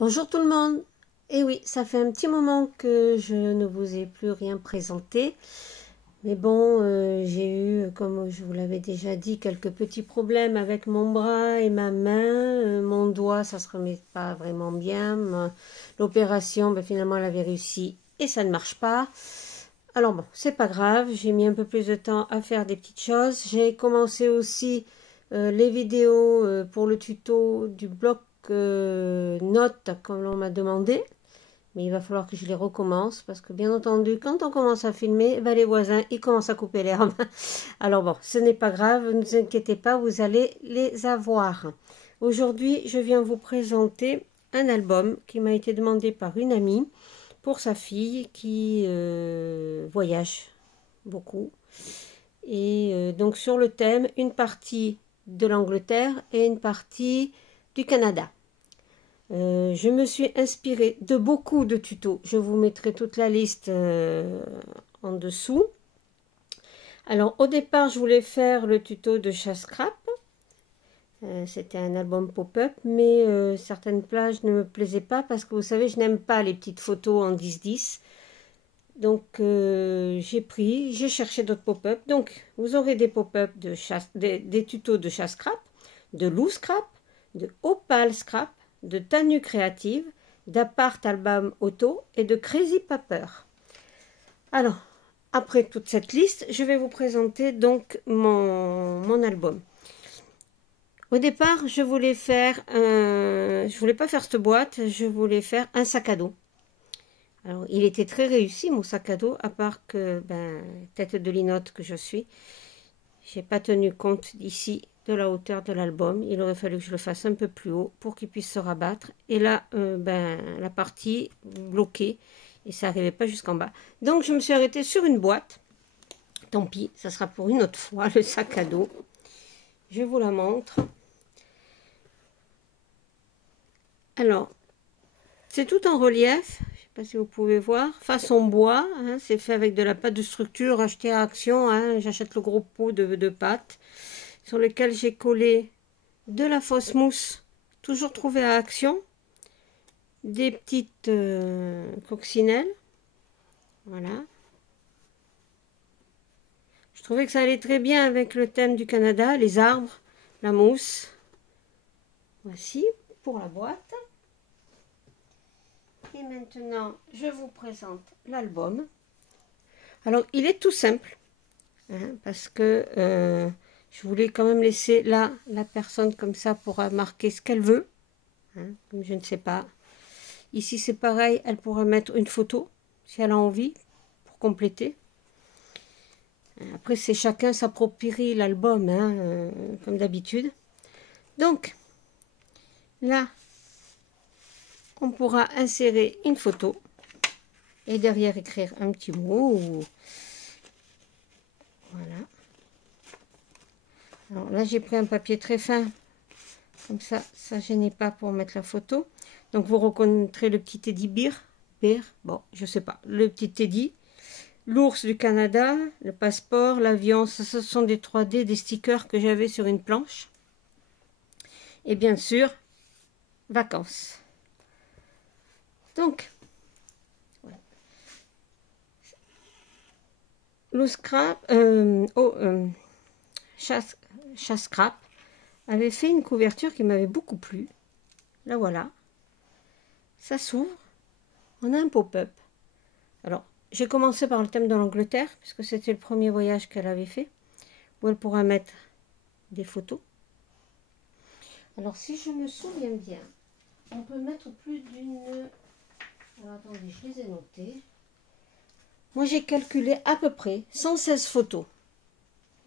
Bonjour tout le monde. Et oui, ça fait un petit moment que je ne vous ai plus rien présenté. Mais bon, j'ai eu, comme je vous l'avais déjà dit, quelques petits problèmes avec mon bras et ma main. Mon doigt, ça se remet pas vraiment bien. L'opération, ben, finalement, elle avait réussi et ça ne marche pas. Alors bon, c'est pas grave. J'ai mis un peu plus de temps à faire des petites choses. J'ai commencé aussi les vidéos pour le tuto du bloc notes comme on m'a demandé, mais il va falloir que je les recommence parce que bien entendu quand on commence à filmer, ben, les voisins ils commencent à couper l'herbe. Alors bon, ce n'est pas grave, ne vous inquiétez pas, vous allez les avoir. Aujourd'hui je viens vous présenter un album qui m'a été demandé par une amie pour sa fille qui voyage beaucoup, et donc sur le thème une partie de l'Angleterre et une partie du Canada. Je me suis inspirée de beaucoup de tutos. Je vous mettrai toute la liste en dessous. Alors au départ, je voulais faire le tuto de Chascrap. C'était un album pop-up, mais certaines plages ne me plaisaient pas parce que vous savez, je n'aime pas les petites photos en 10-10. Donc j'ai cherché d'autres pop-up. Donc vous aurez des pop-up des tutos de Chascrap, de Loose Scrap, de Opal Scrap, de Tanu Créative, d'Apart Album Auto et de Crazy Paper. Alors, après toute cette liste, je vais vous présenter donc mon album. Au départ, je voulais pas faire cette boîte, je voulais faire un sac à dos. Alors, il était très réussi mon sac à dos, à part que, tête de linotte que je suis, j'ai pas tenu compte ici de la hauteur de l'album. Il aurait fallu que je le fasse un peu plus haut pour qu'il puisse se rabattre. Et là, la partie bloquée et ça n'arrivait pas jusqu'en bas. Donc, je me suis arrêtée sur une boîte. Tant pis, ça sera pour une autre fois, le sac à dos. Je vous la montre. Alors, c'est tout en relief. Je ne sais pas si vous pouvez voir. Façon bois, hein, c'est fait avec de la pâte de structure achetée à Action. Hein, j'achète le gros pot de pâte sur lequel j'ai collé de la fausse mousse, toujours trouvée à Action, des petites coccinelles, voilà. Je trouvais que ça allait très bien avec le thème du Canada, les arbres, la mousse. Voici pour la boîte. Et maintenant, je vous présente l'album. Alors, il est tout simple, hein, parce que je voulais quand même laisser là la personne comme ça pourra marquer ce qu'elle veut. Hein, comme je ne sais pas. Ici, c'est pareil, elle pourra mettre une photo si elle a envie pour compléter. Après, c'est chacun s'approprie l'album, hein, comme d'habitude. Donc, là, on pourra insérer une photo et derrière écrire un petit mot. Voilà. Alors là, j'ai pris un papier très fin. Comme ça ne gênait pas pour mettre la photo. Donc, vous reconnaîtrez le petit Teddy Bear. Bon, je sais pas. Le petit Teddy. L'ours du Canada, le passeport, l'avion. Ça, ce sont des 3D, des stickers que j'avais sur une planche. Et bien sûr, vacances. Donc, ouais. Chascrap avait fait une couverture qui m'avait beaucoup plu. Là, voilà. Ça s'ouvre. On a un pop-up. Alors, j'ai commencé par le thème de l'Angleterre, puisque c'était le premier voyage qu'elle avait fait, où elle pourra mettre des photos. Alors, si je me souviens bien, on peut mettre plus d'une... Alors, attendez, je les ai notées. Moi, j'ai calculé à peu près 116 photos.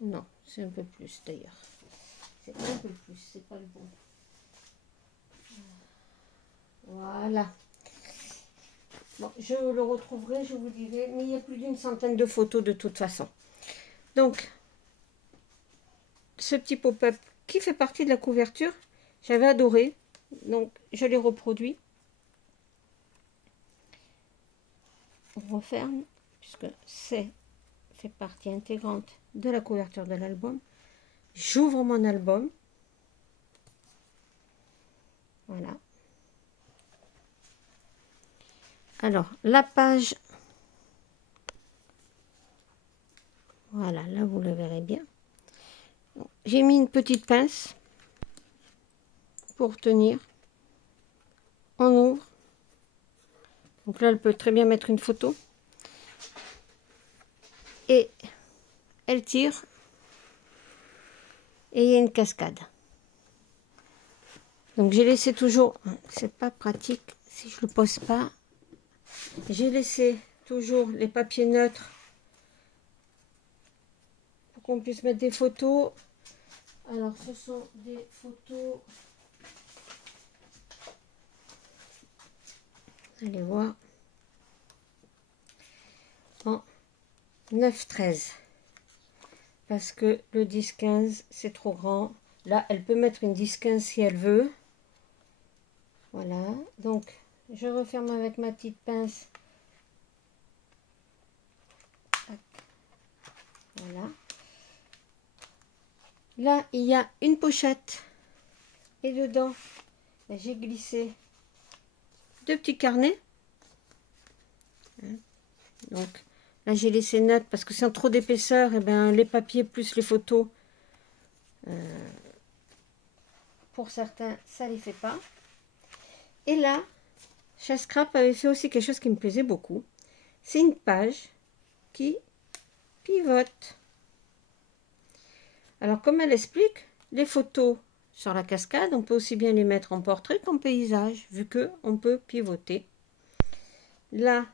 Non, c'est un peu plus d'ailleurs. C'est un peu plus, c'est pas le bon. Voilà. Bon, je le retrouverai, je vous dirai, mais il y a plus d'une centaine de photos de toute façon. Donc, ce petit pop-up qui fait partie de la couverture, j'avais adoré, donc je l'ai reproduit. On referme, puisque c'est fait partie intégrante de la couverture de l'album. J'ouvre mon album. Voilà. Alors, la page, voilà, là vous le verrez bien. J'ai mis une petite pince pour tenir. On ouvre. Donc là, elle peut très bien mettre une photo. Et elle tire. Et il y a une cascade. Donc j'ai laissé toujours, c'est pas pratique si je le pose pas. J'ai laissé toujours les papiers neutres pour qu'on puisse mettre des photos. Alors ce sont des photos. Allez voir. En 9-13. Parce que le 10-15 c'est trop grand. Là elle peut mettre une 10-15 si elle veut. Voilà. Donc je referme avec ma petite pince. Voilà. Là, il y a une pochette. Et dedans, j'ai glissé 2 petits carnets. Donc, là, j'ai laissé net parce que c'est en trop d'épaisseur. Et ben, les papiers plus les photos, pour certains, ça ne les fait pas. Et là, chez Scrap avait fait aussi quelque chose qui me plaisait beaucoup. C'est une page qui pivote. Alors, comme elle explique, les photos sur la cascade, on peut aussi bien les mettre en portrait qu'en paysage, vu qu'on peut pivoter. Là,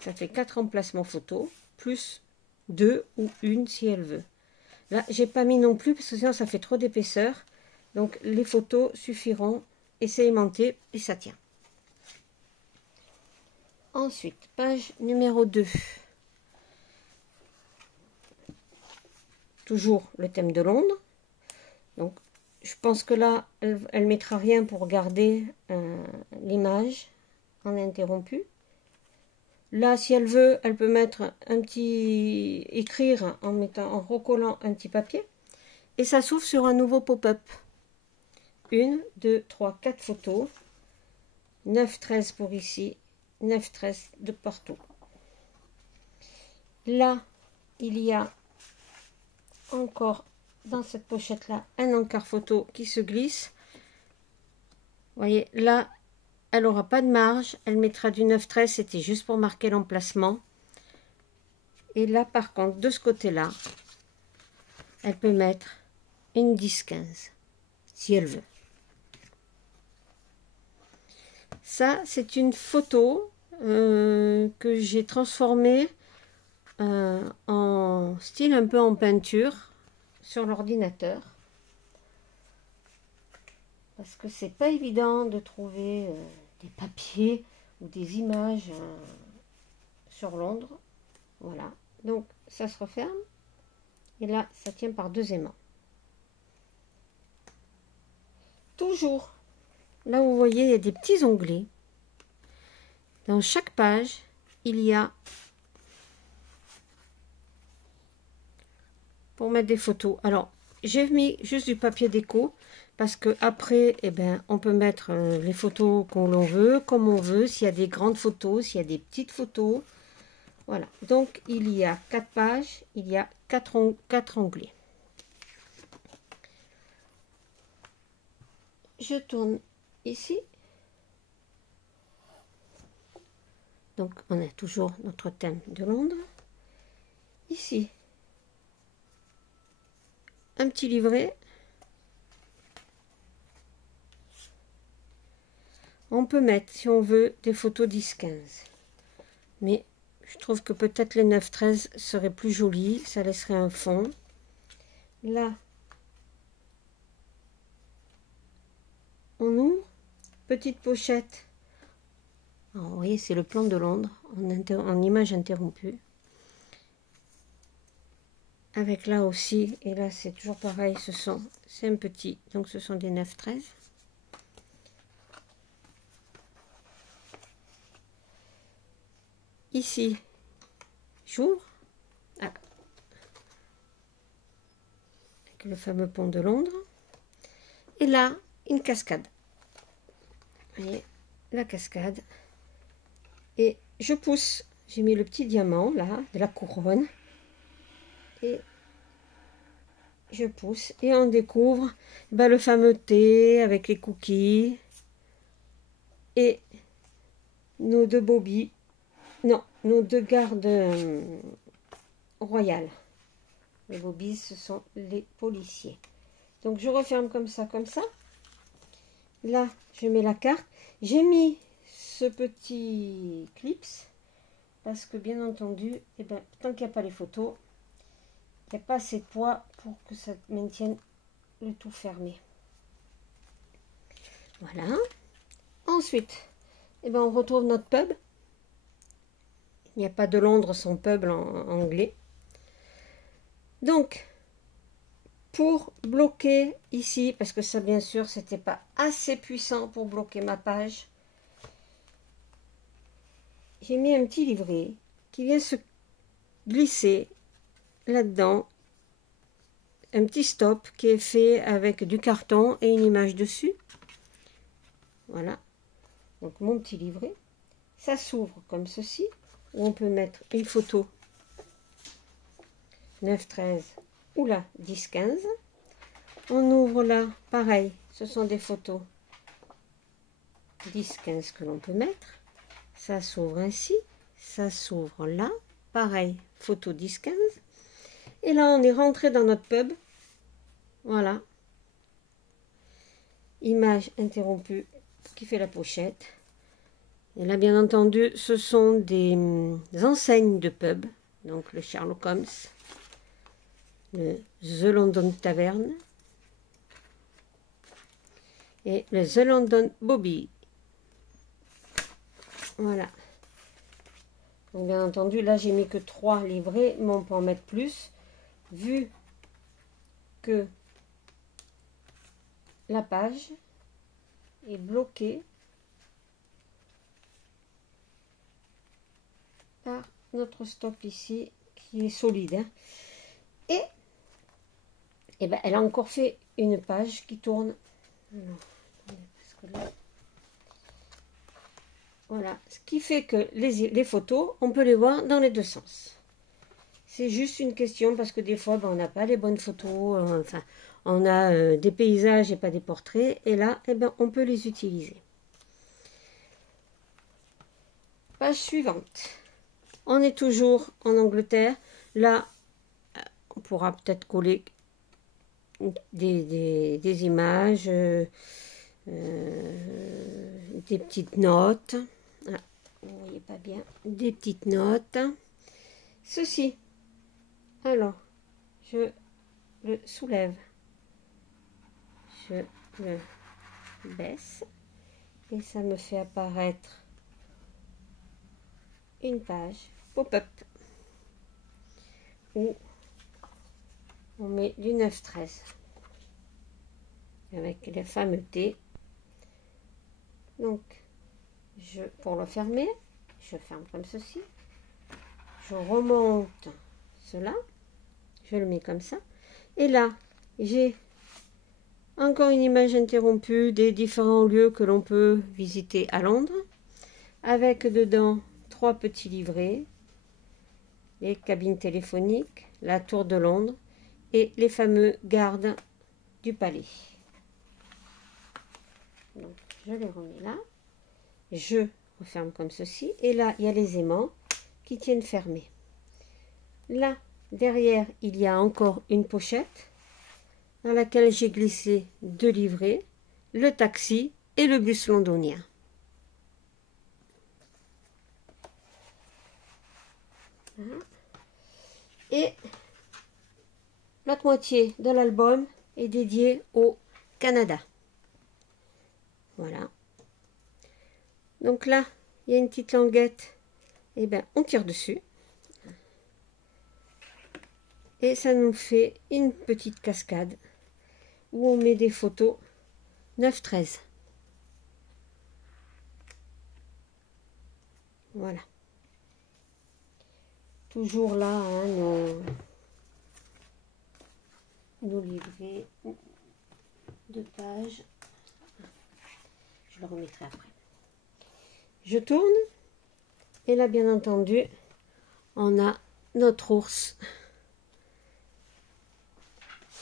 ça fait 4 emplacements photos, plus 2 ou 1 si elle veut. Là, j'ai pas mis non plus, parce que sinon ça fait trop d'épaisseur. Donc, les photos suffiront, et c'est aimanté, et ça tient. Ensuite, page numéro 2. Toujours le thème de Londres. Donc, je pense que là, elle mettra rien pour garder l'image en interrompu. Là, si elle veut, elle peut mettre un petit... écrire en recollant un petit papier. Et ça s'ouvre sur un nouveau pop-up. 1, 2, 3, 4 photos. 9-13 pour ici. 9-13 de partout. Là, il y a encore dans cette pochette là un encart photo qui se glisse. Vous voyez là, elle n'aura pas de marge, elle mettra du 9-13, c'était juste pour marquer l'emplacement. Et là par contre, de ce côté là, elle peut mettre une 10-15 si elle veut. Ça, c'est une photo que j'ai transformée en style un peu en peinture sur l'ordinateur. Parce que c'est pas évident de trouver des papiers ou des images sur Londres. Voilà. Donc, ça se referme. Et là, ça tient par 2 aimants. Toujours, là où vous voyez, il y a des petits onglets. Dans chaque page, il y a pour mettre des photos. Alors, j'ai mis juste du papier déco parce que après, eh ben, on peut mettre les photos qu'on l'on veut, comme on veut, s'il y a des grandes photos, s'il y a des petites photos. Voilà. Donc, il y a 4 pages, il y a 4 onglets. Je tourne ici. Donc, on a toujours notre thème de Londres. Ici, un petit livret. On peut mettre, si on veut, des photos 10-15. Mais je trouve que peut-être les 9-13 seraient plus jolies. Ça laisserait un fond. Là, on ouvre. Petite pochette. Alors, vous voyez, c'est le plan de Londres en image interrompue. Avec là aussi, et là c'est toujours pareil, c'est un petit, donc ce sont des 9-13. Ici, j'ouvre, avec le fameux pont de Londres. Et là, une cascade. Vous voyez, la cascade et je pousse. J'ai mis le petit diamant là de la couronne et je pousse et on découvre le fameux thé avec les cookies et nos deux bobbies, non, nos deux gardes royales. Les bobbies, ce sont les policiers. Donc je referme comme ça, comme ça. Là, je mets la carte. J'ai mis ce petit clips parce que bien entendu, tant qu'il n'y a pas les photos, il n'y a pas assez de poids pour que ça maintienne le tout fermé. Voilà. Ensuite, on retrouve notre pub. Il n'y a pas de Londres sans pub en anglais. Donc, pour bloquer ici, parce que ça bien sûr c'était pas assez puissant pour bloquer ma page, j'ai mis un petit livret qui vient se glisser là-dedans, un petit stop qui est fait avec du carton et une image dessus. Voilà, donc mon petit livret, ça s'ouvre comme ceci, où on peut mettre une photo 9-13 ou là 10-15. On ouvre là, pareil, ce sont des photos 10-15 que l'on peut mettre. Ça s'ouvre ainsi, ça s'ouvre là, pareil, photo 10-15. Et là, on est rentré dans notre pub. Voilà. Image interrompue qui fait la pochette. Et là, bien entendu, ce sont des enseignes de pub. Donc, le Sherlock Holmes, le The London Tavern et le The London Bobby. Voilà. Donc, bien entendu, là, j'ai mis que 3 livrets, mais on peut en mettre plus. Vu que la page est bloquée par notre stop ici, qui est solide. Hein. Et elle a encore fait une page qui tourne. Non, parce que là, voilà, ce qui fait que les photos, on peut les voir dans les deux sens. C'est juste une question parce que des fois, on n'a pas les bonnes photos. Enfin, on a des paysages et pas des portraits. Et là, on peut les utiliser. Page suivante. On est toujours en Angleterre. Là, on pourra peut-être coller des images, des petites notes. Ah, vous voyez pas bien. Des petites notes. Ceci. Alors, je le soulève. Je le baisse. Et ça me fait apparaître une page pop-up où on met du 9-13 avec les fameux T. Donc, pour le fermer, je ferme comme ceci. Je remonte cela. Je le mets comme ça. Et là, j'ai encore une image interrompue des différents lieux que l'on peut visiter à Londres. Avec dedans 3 petits livrets. Les cabines téléphoniques, la tour de Londres et les fameux gardes du palais. Donc, je les remets là. Je referme comme ceci. Et là, il y a les aimants qui tiennent fermés. Là, derrière, il y a encore une pochette dans laquelle j'ai glissé 2 livrets, le taxi et le bus londonien. Et l'autre moitié de l'album est dédiée au Canada. Voilà. Donc là, il y a une petite languette. On tire dessus. Et ça nous fait une petite cascade où on met des photos 9-13. Voilà. Toujours là, hein, nos livrets de pages. Je le remettrai après. Je tourne. Et là, bien entendu, on a notre ours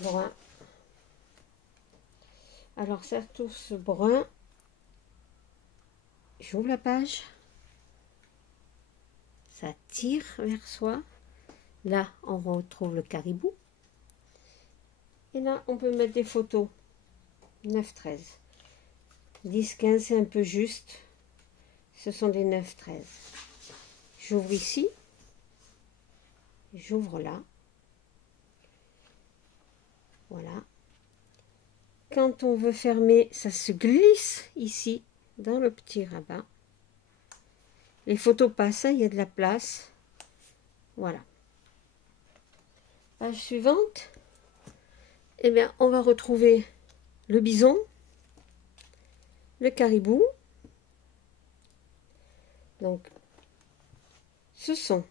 brun. Alors, cet ours brun, j'ouvre la page. Ça tire vers soi. Là, on retrouve le caribou. Et là, on peut mettre des photos. 9, 13. 10, 15, c'est un peu juste. Ce sont des 9, 13. J'ouvre ici. J'ouvre là. Voilà. Quand on veut fermer, ça se glisse ici, dans le petit rabat. Les photos passent, hein, il y a de la place. Voilà. Page suivante. Eh bien, on va retrouver le bison, le caribou. Donc, ce sont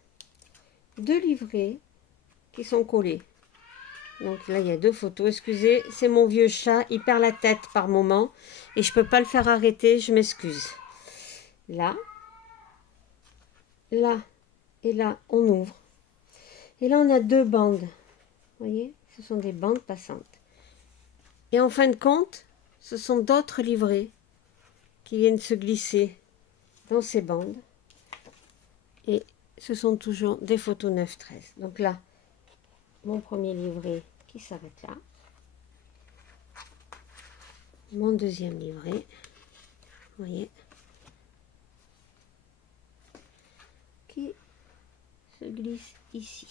2 livrets qui sont collés. Donc là, il y a 2 photos. Excusez, c'est mon vieux chat. Il perd la tête par moment. Et je ne peux pas le faire arrêter. Je m'excuse. Là. Là. Et là, on ouvre. Et là, on a 2 bandes. Vous voyez, ce sont des bandes passantes. Et en fin de compte, ce sont d'autres livrets qui viennent se glisser dans ces bandes. Et ce sont toujours des photos 9-13. Donc là, mon premier livret qui s'arrête là. Mon deuxième livret. Vous voyez. Qui se glisse ici.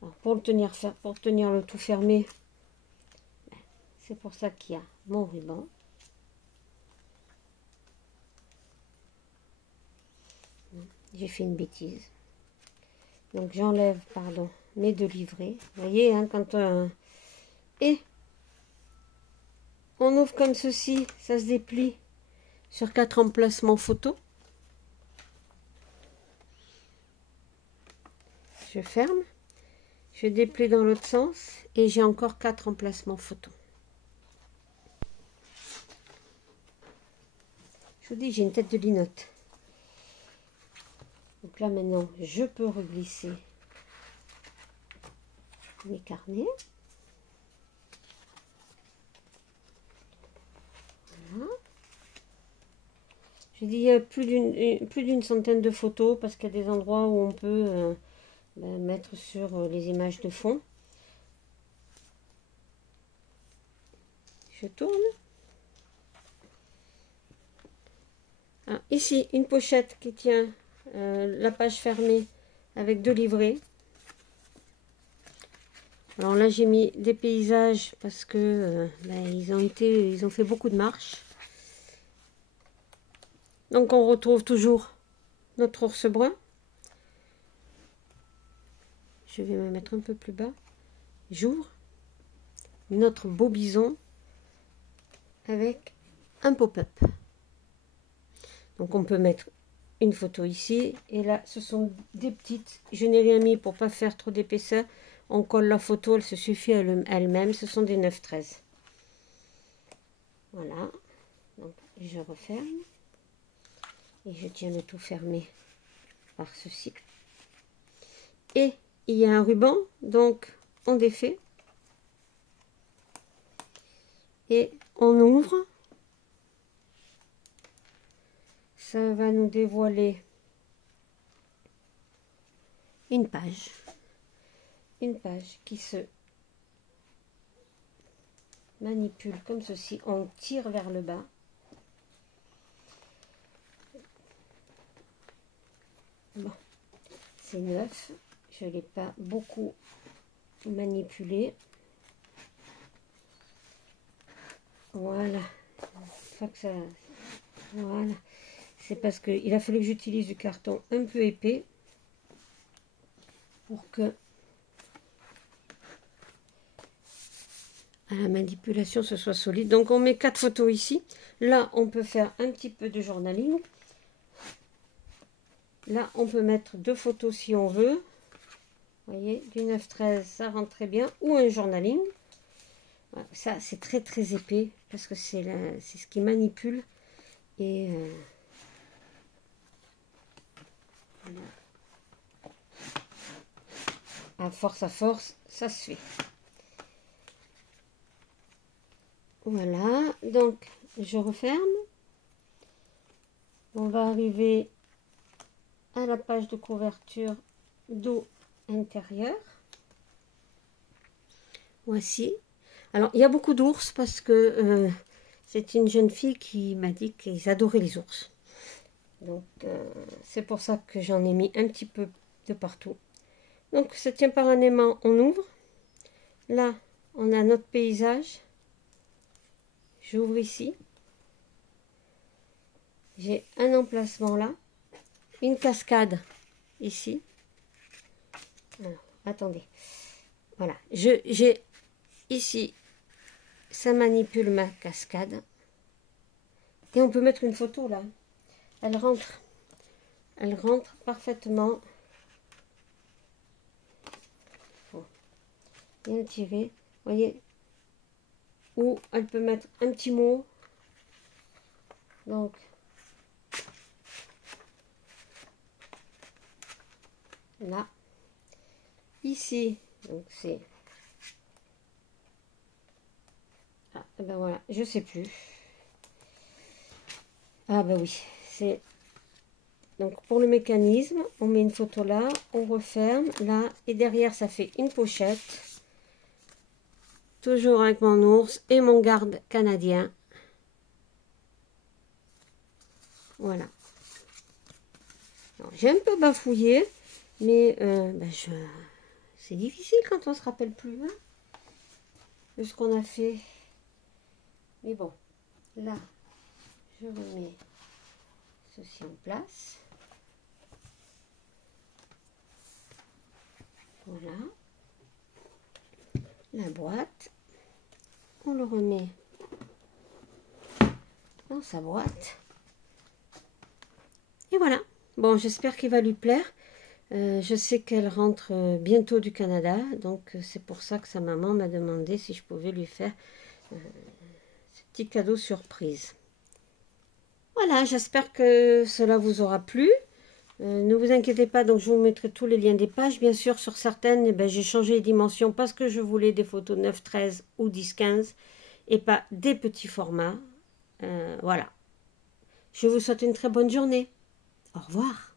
Alors pour tenir le tout fermé, c'est pour ça qu'il y a mon ruban. J'ai fait une bêtise. Donc j'enlève, pardon, mes 2 livrets. Vous voyez, hein, quand et on ouvre comme ceci, ça se déplie sur 4 emplacements photo. Je ferme. Je déplie dans l'autre sens et j'ai encore 4 emplacements photo. Je vous dis, j'ai une tête de linotte. Donc là maintenant, je peux reglisser mes carnets. Voilà. J'ai dit, il y a plus d'une centaine de photos parce qu'il y a des endroits où on peut mettre sur les images de fond. Je tourne. Ah, ici, une pochette qui tient la page fermée avec 2 livrets. Alors là, j'ai mis des paysages parce que ils ont fait beaucoup de marches. Donc on retrouve toujours notre ours brun. Je vais me mettre un peu plus bas. J'ouvre notre beau bison avec un pop-up. Donc on peut mettre une photo ici. Et là, ce sont des petites. Je n'ai rien mis pour pas faire trop d'épaisseur. On colle la photo, elle se suffit elle-même. Ce sont des 9-13. Voilà. Donc je referme. Et je tiens le tout fermé par ceci. Et il y a un ruban, donc on défait. Et on ouvre. Ça va nous dévoiler une page. Une page qui se manipule comme ceci. On tire vers le bas. Bon, c'est neuf. Je ne l'ai pas beaucoup manipulé. Voilà. Faut que ça... Voilà. C'est parce qu'il a fallu que j'utilise du carton un peu épais pour que à la manipulation ce soit solide. Donc on met 4 photos ici. Là on peut faire un petit peu de journaling. Là on peut mettre 2 photos si on veut. Vous voyez, du 9-13 ça rentre très bien. Ou un journaling. Voilà, ça c'est très épais parce que c'est ce qui manipule. Et voilà. À force, ça se fait. Voilà, donc je referme. On va arriver à la page de couverture dos intérieur. Voici. Alors, il y a beaucoup d'ours parce que c'est une jeune fille qui m'a dit qu'ils adoraient les ours. Donc, c'est pour ça que j'en ai mis un petit peu de partout. Donc, ça tient par un aimant, on ouvre. Là, on a notre paysage. J'ouvre ici. J'ai un emplacement là. Une cascade ici. Alors, attendez. Voilà. J'ai ici, ça manipule ma cascade. Et on peut mettre une photo là. Elle rentre parfaitement. Bon. Bien tirer. Vous voyez. Ou elle peut mettre un petit mot. Donc, là. Ici, donc c'est... Ah, ben voilà, je sais plus. Ah ben oui, c'est... Donc pour le mécanisme, on met une photo là, on referme là, et derrière ça fait une pochette. Toujours avec mon ours et mon garde canadien. Voilà. J'ai un peu bafouillé, mais c'est difficile quand on se rappelle plus hein, de ce qu'on a fait. Mais bon, là, je remets ceci en place. Voilà. La boîte. On le remet dans sa boîte. Et voilà. Bon, j'espère qu'il va lui plaire. Je sais qu'elle rentre bientôt du Canada. Donc, c'est pour ça que sa maman m'a demandé si je pouvais lui faire ce petit cadeau surprise. Voilà, j'espère que cela vous aura plu. Ne vous inquiétez pas, donc je vous mettrai tous les liens des pages. Bien sûr, sur certaines, eh ben, j'ai changé les dimensions parce que je voulais des photos 9-13 ou 10-15 et pas des petits formats. Voilà. Je vous souhaite une très bonne journée. Au revoir.